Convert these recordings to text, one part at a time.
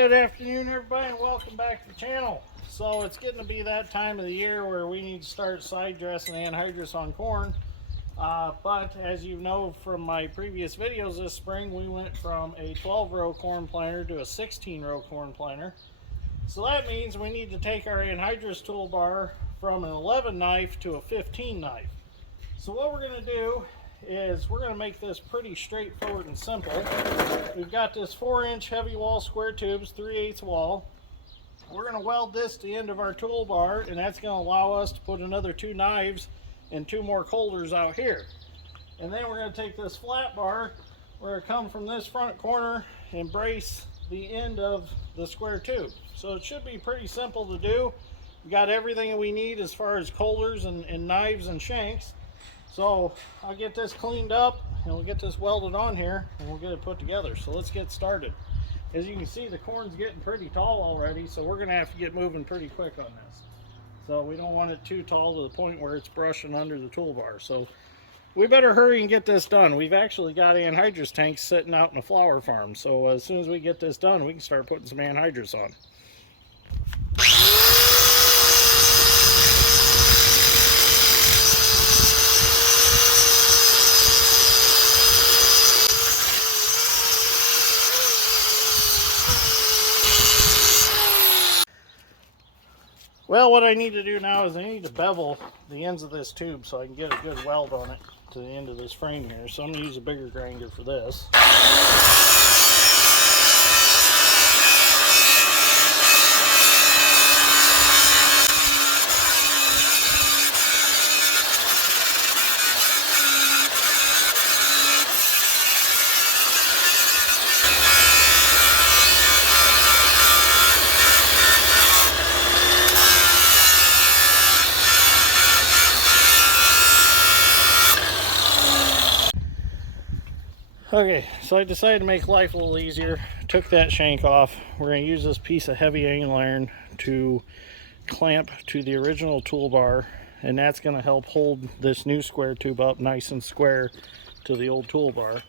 Good afternoon, everybody, and welcome back to the channel. So it's getting to be that time of the year where we need to start side dressing anhydrous on corn. But as you know from my previous videos this spring, we went from a 12-row corn planter to a 16-row corn planter. So that means we need to take our anhydrous toolbar from an 11 knife to a 15 knife. So what we're going to do is we're going to make this pretty straightforward and simple. We've got this 4-inch heavy wall square tubes, 3/8 wall. We're going to weld this to the end of our toolbar, and that's going to allow us to put another 2 knives and 2 more holders out here. And then we're going to take this flat bar, we're going to come from this front corner and brace the end of the square tube. So it should be pretty simple to do. We've got everything that we need as far as holders and knives and shanks. So I'll get this cleaned up and we'll get this welded on here and we'll get it put together. So let's get started. As you can see, the corn's getting pretty tall already, so we're gonna have to get moving pretty quick on this. So we don't want it too tall to the point where it's brushing under the toolbar. So we better hurry and get this done. We've actually got anhydrous tanks sitting out in a flower farm. So as soon as we get this done, we can start putting some anhydrous on. Well, what I need to do now is I need to bevel the ends of this tube so I can get a good weld on it to the end of this frame here. So I'm going to use a bigger grinder for this. Okay, so I decided to make life a little easier. Took that shank off. We're going to use this piece of heavy angle iron to clamp to the original toolbar, and that's going to help hold this new square tube up nice and square to the old toolbar.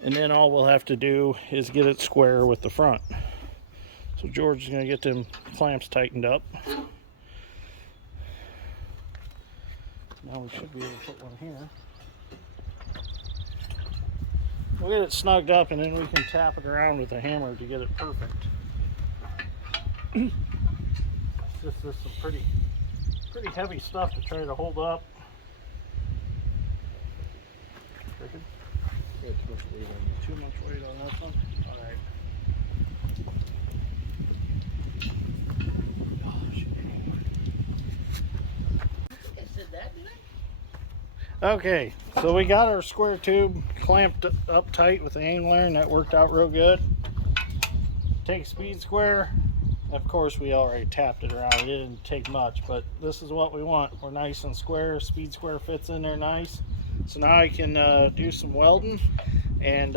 And then all we'll have to do is get it square with the front. So George is going to get them clamps tightened up. Now we should be able to put one here. We'll get it snugged up and then we can tap it around with a hammer to get it perfect. This is some pretty heavy stuff to try to hold up. Too much weight on this one. Alright. I said that, did I? Okay, so we got our square tube clamped up tight with the angle iron. That worked out real good. Take a speed square. Of course, we already tapped it around. It didn't take much, but this is what we want. We're nice and square. Speed square fits in there nice. So now I can do some welding, and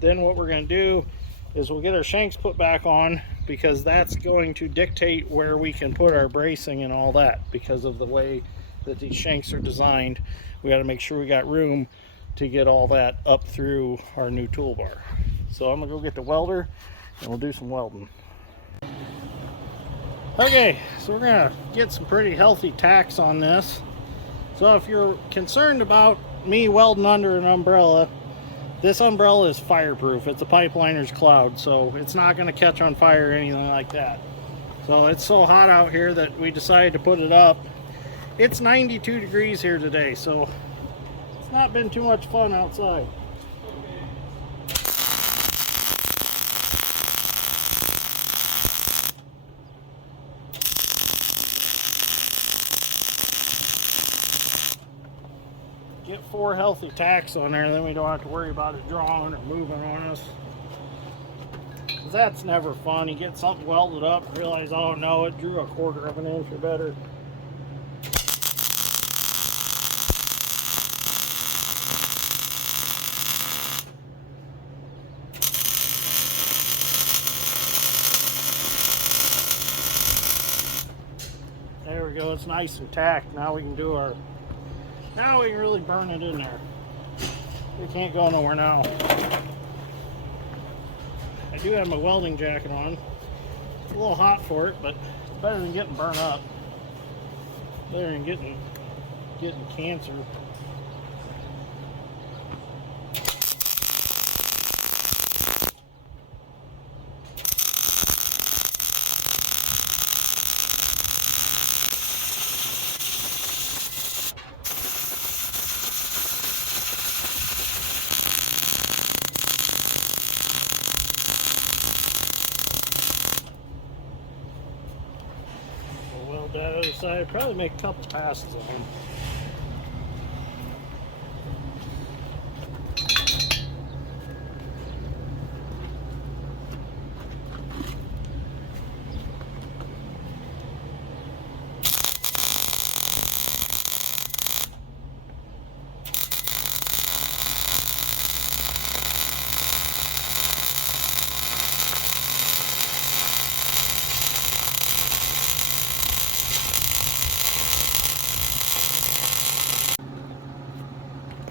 then what we're going to do is we'll get our shanks put back on, because that's going to dictate where we can put our bracing and all that. Because of the way that these shanks are designed, we got to make sure we got room to get all that up through our new toolbar. So I'm gonna go get the welder and we'll do some welding. Okay, so we're gonna get some pretty healthy tacks on this. So if you're concerned about me welding under an umbrella, this umbrella is fireproof. It's a pipeliner's cloud, so it's not gonna catch on fire or anything like that. So it's so hot out here that we decided to put it up. It's 92 degrees here today, so it's not been too much fun outside. Get 4 healthy tacks on there, then we don't have to worry about it drawing or moving on us. 'Cause that's never fun. You get something welded up and realize, oh no, it drew a 1/4 of an inch or better. There we go, it's nice and tacked. Now we can do our, now we can really burn it in there. It can't go nowhere now. I do have my welding jacket on. It's a little hot for it, but it's better than getting burned up. Better than getting cancer. That other side, probably make a couple passes on them.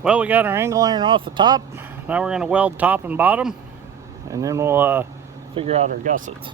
Well, we got our angle iron off the top. Now we're going to weld top and bottom, and then we'll figure out our gussets.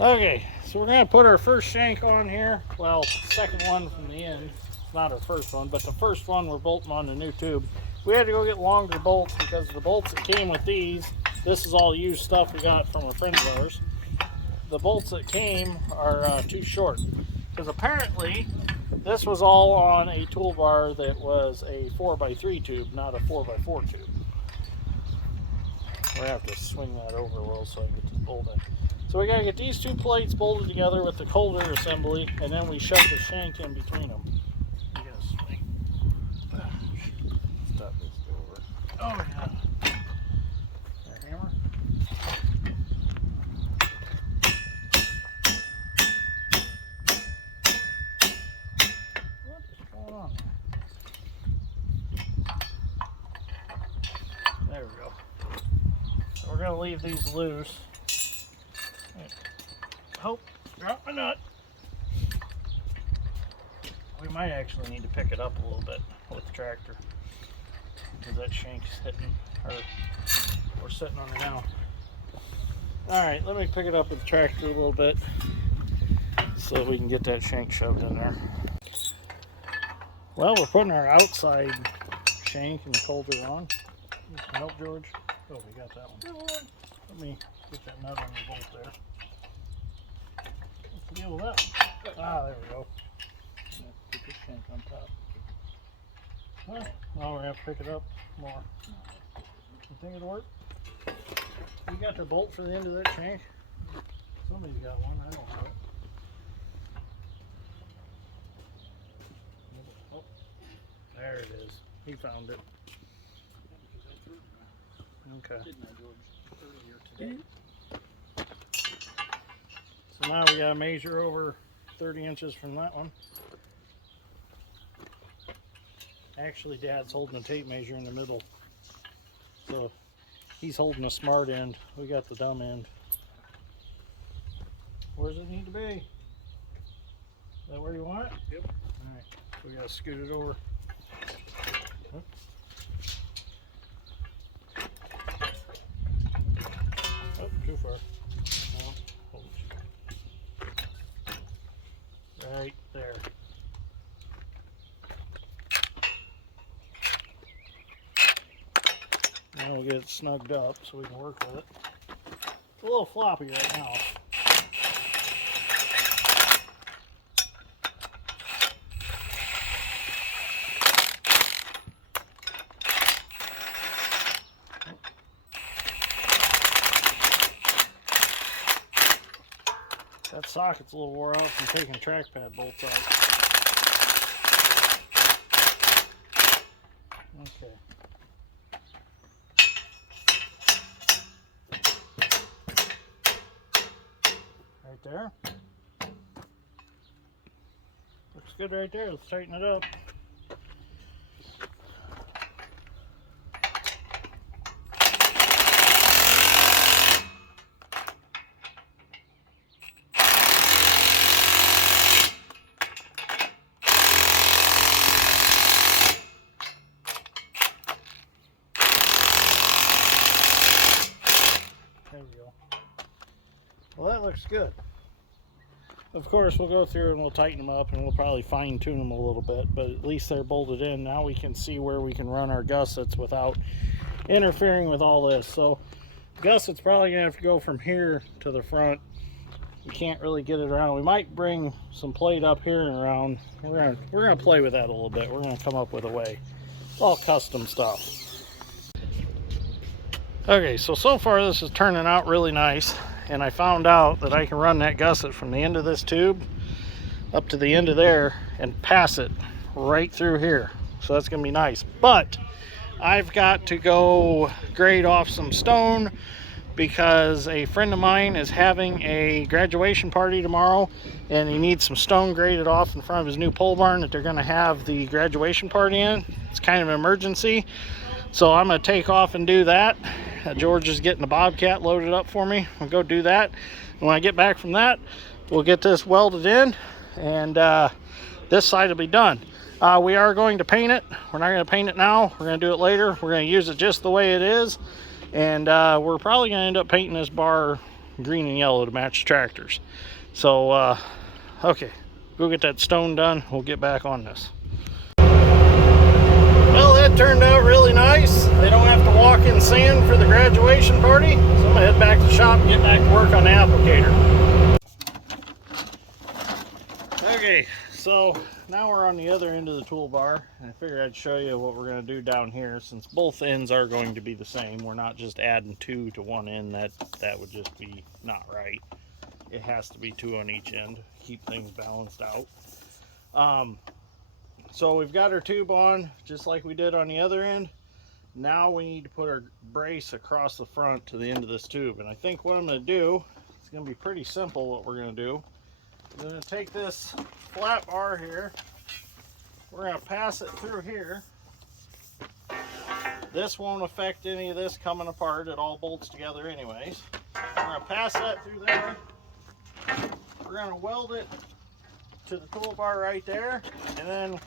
Okay, so we're going to put our first shank on here. Well, second one from the end. It's not our first one, but the first one we're bolting on the new tube. We had to go get longer bolts because the bolts that came with these, this is all used stuff we got from a friend of ours. The bolts that came are too short because apparently this was all on a toolbar that was a 4x3 tube, not a 4x4 tube. We're going to have to swing that over a little so I can get this bolt in. So we got to get these two plates bolted together with the colder assembly, and then we shove the shank in between them. You got to swing. Stop this over. Oh yeah. Our hammer. What is going on there? There we go. So we're going to leave these loose. Hope, drop my nut. We might actually need to pick it up a little bit with the tractor because that shank's hitting, or we're sitting on it now. Alright, let me pick it up with the tractor a little bit so we can get that shank shoved in there. Well, we're putting our outside shank and colder on. You can help, George? Oh, we got that one. Let me get that nut on the bolt there. What's the deal with that one? Ah, there we go. Put this shank on top. Well, now we're going to have to pick it up more. You think it'll work? You got the bolt for the end of that shank? Somebody's got one. I don't have it. Oh, there it is. He found it. Okay. Didn't I, George? Earlier today. So now we got to measure over 30 inches from that one. Actually, Dad's holding a tape measure in the middle. So he's holding a smart end. We got the dumb end. Where does it need to be? Is that where you want it? Yep. Alright, so we got to scoot it over. Oh, too far. No, hold it. Right there. Now we'll get it snugged up so we can work with it. It's a little floppy right now. That socket's a little wore out from taking trackpad bolts out. Okay. Right there. Looks good right there. Let's tighten it up. There we go. Well, that looks good. Of course, we'll go through and we'll tighten them up and we'll probably fine tune them a little bit, but at least they're bolted in. Now we can see where we can run our gussets without interfering with all this. So gussets probably gonna have to go from here to the front. We can't really get it around. We might bring some plate up here and around. We're gonna play with that a little bit. We're gonna come up with a way. It's all custom stuff. Okay, so far this is turning out really nice, and I found out that I can run that gusset from the end of this tube up to the end of there and pass it right through here. So that's gonna be nice. But I've got to go grade off some stone because a friend of mine is having a graduation party tomorrow and he needs some stone graded off in front of his new pole barn that they're gonna have the graduation party in. It's kind of an emergency. So I'm gonna take off and do that. George is getting the Bobcat loaded up for me. I'll go do that. And when I get back from that, we'll get this welded in and this side will be done. We are going to paint it. We're not going to paint it now. We're going to do it later. We're going to use it just the way it is. And we're probably going to end up painting this bar green and yellow to match the tractors. So, okay, go get that stone done. We'll get back on this. Well, that turned out really nice. They don't have to walk in sand for the graduation party. So I'm gonna head back to the shop and get back to work on the applicator. Okay, so now we're on the other end of the toolbar. I figured I'd show you what we're gonna do down here since both ends are going to be the same. We're not just adding two to one end. That would just be not right. It has to be two on each end to keep things balanced out. So we've got our tube on just like we did on the other end. Now we need to put our brace across the front to the end of this tube. And I think what I'm going to do, it's going to be pretty simple what we're going to do. I'm going to take this flat bar here. We're going to pass it through here. This won't affect any of this coming apart. It all bolts together anyways. We're going to pass that through there. We're going to weld it to the toolbar right there. And then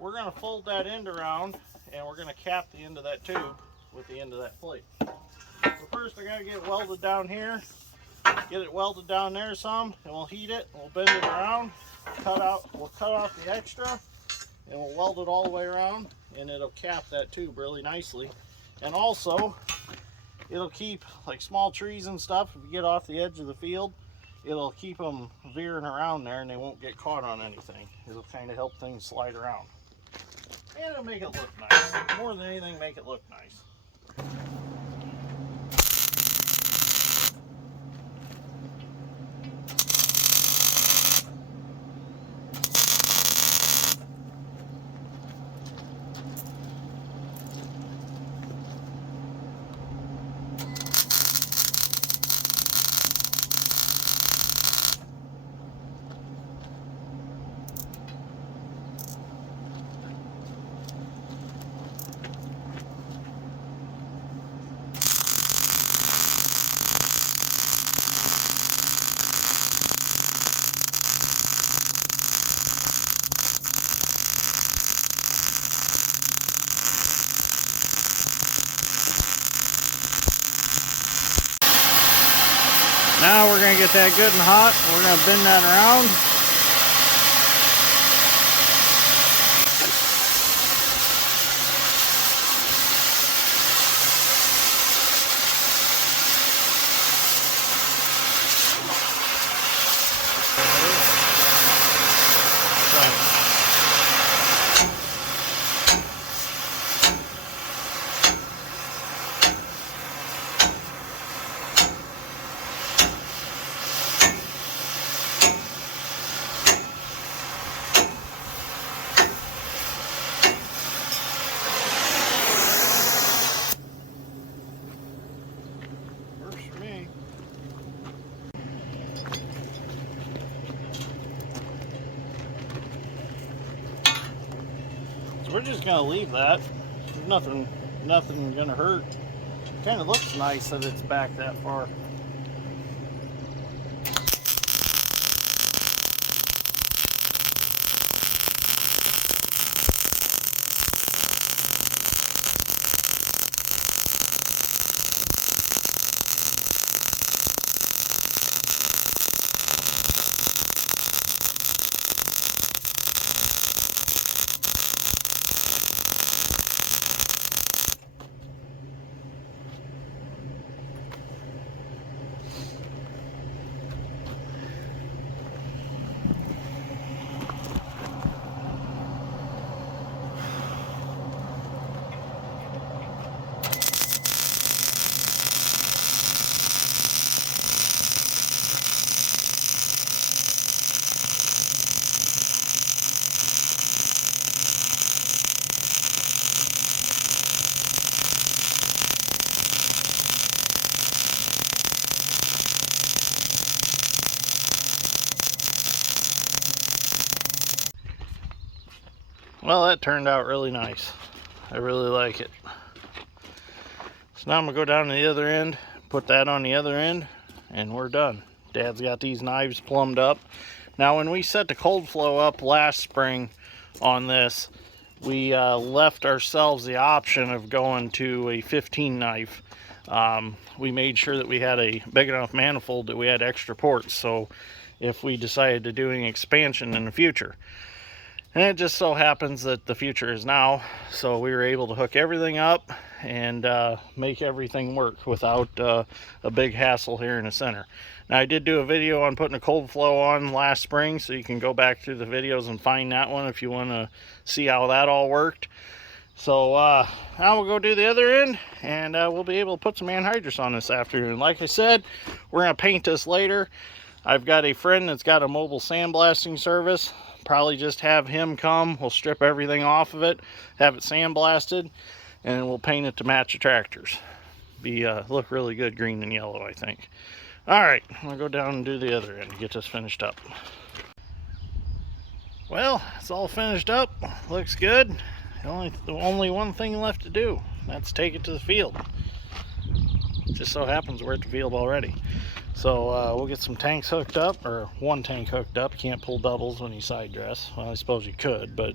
we're going to fold that end around and we're going to cap the end of that tube with the end of that plate. So first I got to get it welded down here, get it welded down there some, and we'll heat it, and we'll bend it around, we'll cut off the extra, and we'll weld it all the way around, and it'll cap that tube really nicely. And also, it'll keep like small trees and stuff, if you get off the edge of the field, it'll keep them veering around there and they won't get caught on anything. It'll kind of help things slide around. And it'll make it look nice. More than anything, make it look nice. Now we're going to get that good and hot. We're going to bend that around. just gonna leave that. Nothing gonna hurt. Kind of looks nice that it's back that far. Well, that turned out really nice. I really like it. So now I'm gonna go down to the other end, put that on the other end, and we're done. Dad's got these knives plumbed up. Now when we set the cold flow up last spring on this, we left ourselves the option of going to a 15 knife. We made sure that we had a big enough manifold that we had extra ports, so if we decided to do an expansion in the future. And it just so happens that the future is now, so we were able to hook everything up and make everything work without a big hassle here in the center. Now I did do a video on putting a cold flow on last spring, so you can go back through the videos and find that one if you want to see how that all worked. So now we'll go do the other end, and we'll be able to put some anhydrous on this afternoon. Like I said, we're going to paint this later. I've got a friend that's got a mobile sandblasting service. Probably just have him come. We'll strip everything off of it, have it sandblasted, and then we'll paint it to match the tractors. Look really good green and yellow, I think. All right, I'm gonna go down and do the other end to get this finished up. Well, it's all finished up. Looks good. Only one thing left to do. That's take it to the field. Just so happens we're at the field already. So we'll get some tanks hooked up, or one tank hooked up. You can't pull doubles when you side dress. Well, I suppose you could, but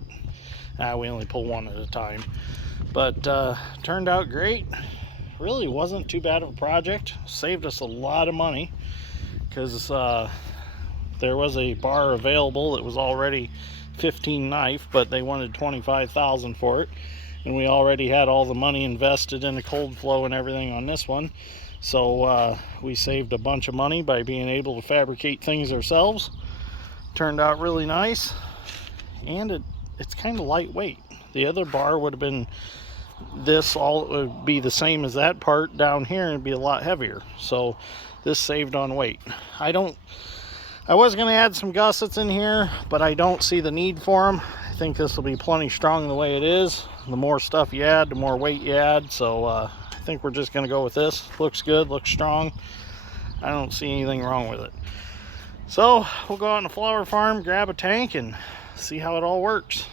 we only pull one at a time. But turned out great. Really wasn't too bad of a project. Saved us a lot of money because there was a bar available that was already 15 knife, but they wanted $25,000 for it, and we already had all the money invested in the cold flow and everything on this one. So we saved a bunch of money by being able to fabricate things ourselves. Turned out really nice, and it's kind of lightweight. The other bar would have been this, all would be the same as that part down here, and it'd be a lot heavier. So this saved on weight. I was going to add some gussets in here, but I don't see the need for them. I think this will be plenty strong the way it is. The more stuff you add, the more weight you add. So I think we're just going to go with this. Looks good, looks strong. I don't see anything wrong with it. So we'll go out in the flower farm, grab a tank, and see how it all works.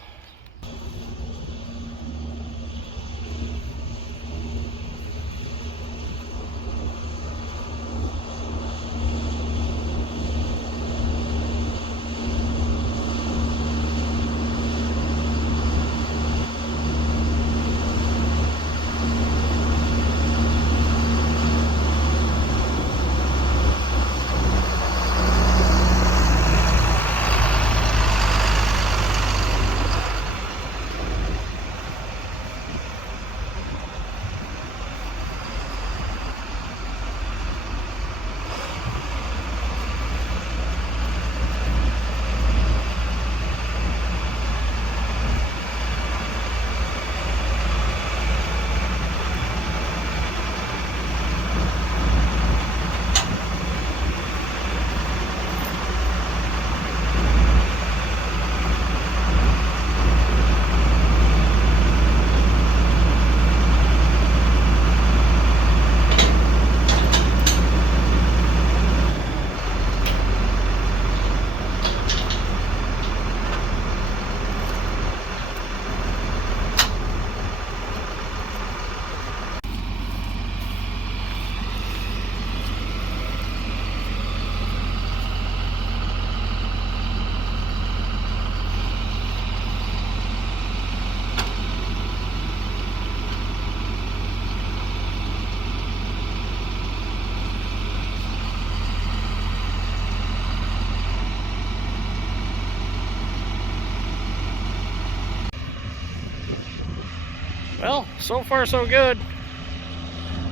Well, so far so good.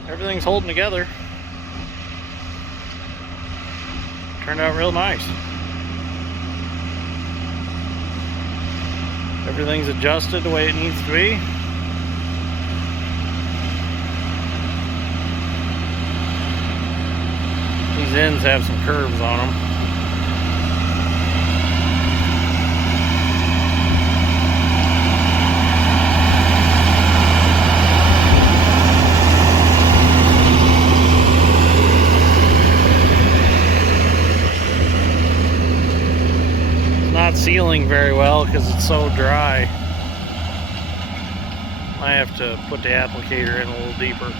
Everything's holding together. Turned out real nice. Everything's adjusted the way it needs to be. These ends have some curves on them. Not sealing very well because it's so dry. I have to put the applicator in a little deeper.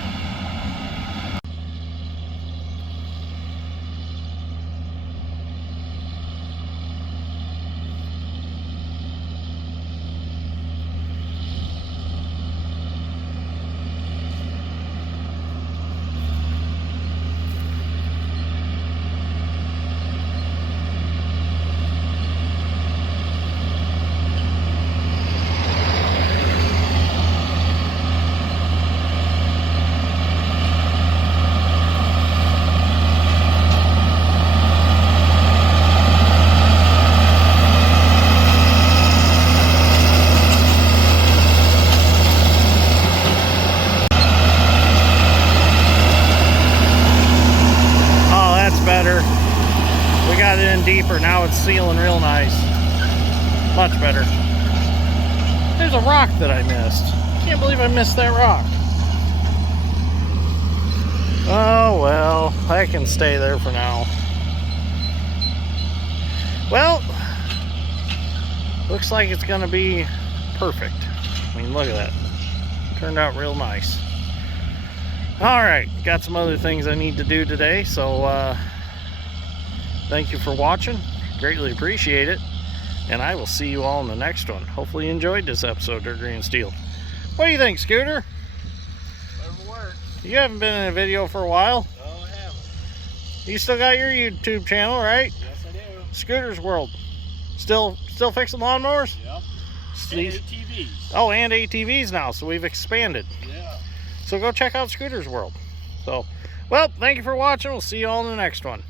Better. We got it in deeper. Now it's sealing real nice. Much better. There's a rock that I missed. Can't believe I missed that rock. Oh well, I can stay there for now. Well, looks like it's gonna be perfect. I mean, look at that. Turned out real nice. Alright, got some other things I need to do today, so thank you for watching. Greatly appreciate it. And I will see you all in the next one. Hopefully you enjoyed this episode of Dirt Green Steel. What do you think, Scooter? Whatever works. You haven't been in a video for a while. No, I haven't. You still got your YouTube channel, right? Yes, I do. Scooter's World. Still fixing lawnmowers? Yep. See? And ATVs. Oh, and ATVs now, so we've expanded. Yeah. So go check out Scooter's World. So, well, thank you for watching. We'll see you all in the next one.